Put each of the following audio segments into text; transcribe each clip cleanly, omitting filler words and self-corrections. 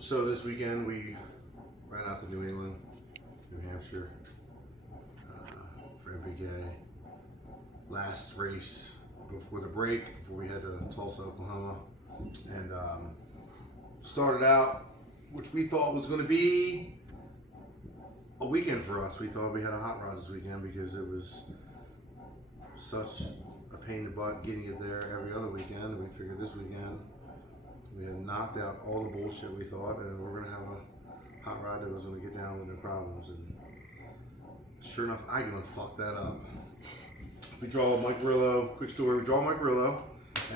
So this weekend we ran out to New England, New Hampshire for NPK. Last race before the break, before we head to Tulsa, Oklahoma, and started out, which we thought was going to be a weekend for us. We thought we had a hot rod this weekend because it was such a pain in the butt getting it there every other weekend. We figured this weekend we had knocked out all the bullshit we thought, and we're going to have a hot rod that was going to get down with no problems. And sure enough, I going to fuck that up. We draw Mike Rillo. Quick story: we draw Mike Rillo,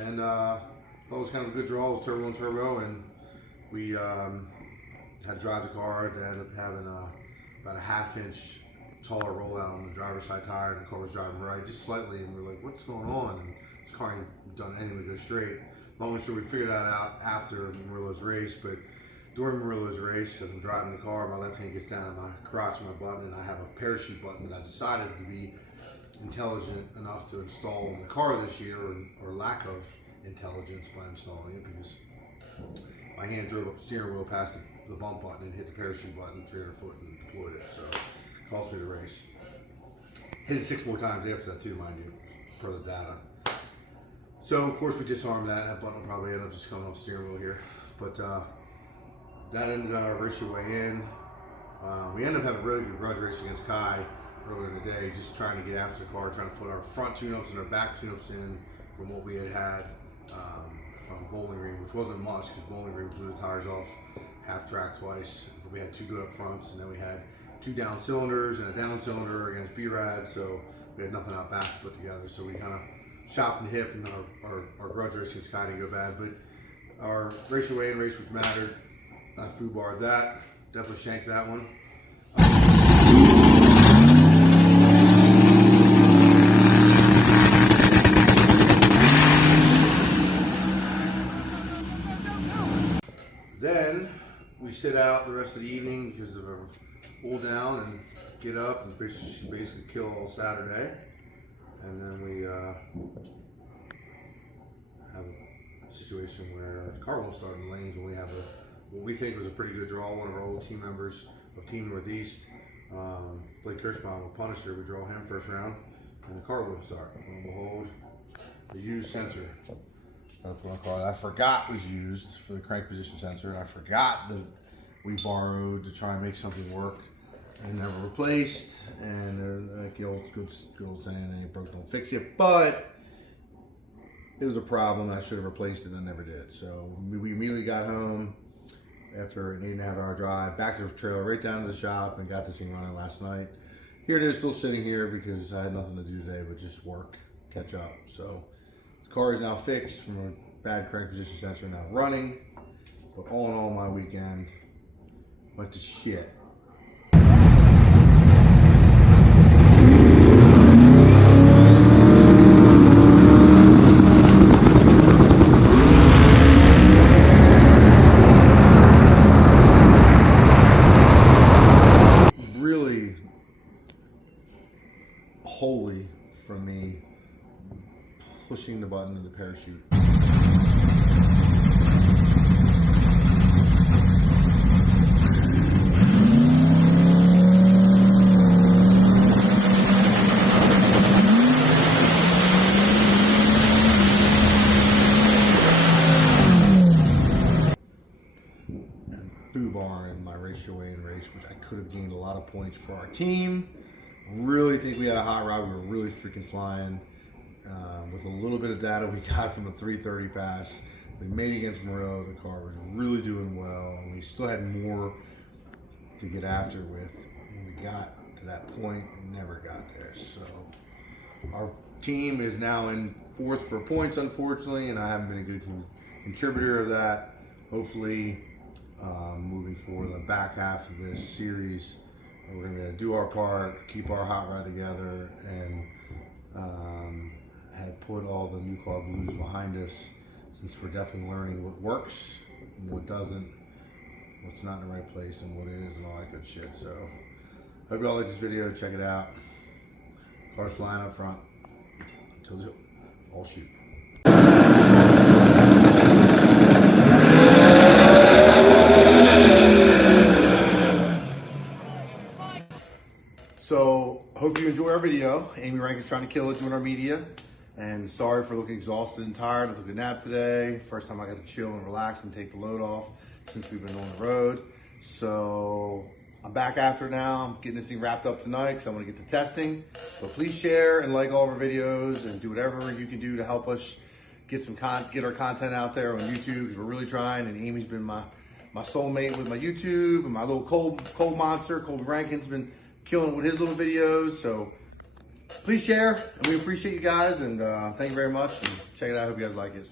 and thought it was kind of a good draw. It was turbo and turbo, and we had to drive the car. They ended up having about a half-inch taller rollout on the driver's side tire, and the car was driving right just slightly, and we were like, "What's going on?" And this car ain't done anything but go straight. Long and short, we figured that out after Murillo's race, but during Murillo's race, as I'm driving the car, my left hand gets down on my crotch and my button, and I have a parachute button that I decided to be intelligent enough to install in the car this year, or lack of intelligence by installing it, because my hand drove up the steering wheel past the bump button and hit the parachute button 300 foot and deployed it, so it cost me the race. Hit it 6 more times after that too, mind you, per the data. So of course we disarmed that. That button will probably end up just coming off the steering wheel here, but that ended our race way in. We ended up having a really good grudge race against Kai earlier in the day, just trying to get after the car, trying to put our front tune-ups and our back tune-ups in from what we had from Bowling Green, which wasn't much because Bowling Green blew the tires off half track twice. We had 2 good up fronts, and then we had 2 down cylinders and a down cylinder against B-Rad, so we had nothing out back to put together. So we kind of chopped and hip, and our grudge race against Kai didn't go bad, but our race away in race which mattered, I foo-barred that, definitely shanked that one. Then we sit out the rest of the evening because of a cool down, and get up and basically kill all Saturday. And then we have a situation where the car won't start in the lanes when we have what we think was a pretty good draw. One of our old team members of Team Northeast, Blake Kirschbaum with Punisher, we draw him first round, and the car wouldn't start. Lo and behold, the used sensor on the car that I forgot was used for the crank position sensor, and I forgot that we borrowed to try and make something work and never replaced. And like the old good old saying, ain't broke, don't fix it. But it was a problem, and I should have replaced it, and I never did. So we immediately got home after an 8.5 hour drive, back to the trailer, right down to the shop, and got this thing running last night. Here it is, still sitting here because I had nothing to do today but just work, catch up. So the car is now fixed from a bad crank position sensor, now running. But all in all, my weekend went to shit. Really holy from me pushing the button of the parachute. Bar in my ratio away in race, which I could have gained a lot of points for our team. Really think we had a hot rod. We were really freaking flying. With a little bit of data we got from the 330 pass, we made it against Murillo. The car was really doing well, and we still had more to get after with. When we got to that point, we never got there. So our team is now in 4th for points, unfortunately, and I haven't been a good contributor of that. Hopefully, moving forward, the back half of this series, we're going to do our part, keep our hot rod together, and had put all the new car blues behind us, since we're definitely learning what works and what doesn't, what's not in the right place and what is, and all that good shit. So hope you all like this video. Check it out. Car's flying up front. Until all shoot. video. Amy Rankin's trying to kill it doing our media. And sorry for looking exhausted and tired. I took a nap today. First time I got to chill and relax and take the load off since we've been on the road. So I'm back after now. I'm getting this thing wrapped up tonight because I want to get to testing. So please share and like all of our videos and do whatever you can do to help us get our content out there on YouTube, because we're really trying. And Amy's been my soulmate with my YouTube, and my little cold monster, Colby Rankin's been killing it with his little videos. So please share, and we appreciate you guys, and thank you very much, and check it out. I hope you guys like it.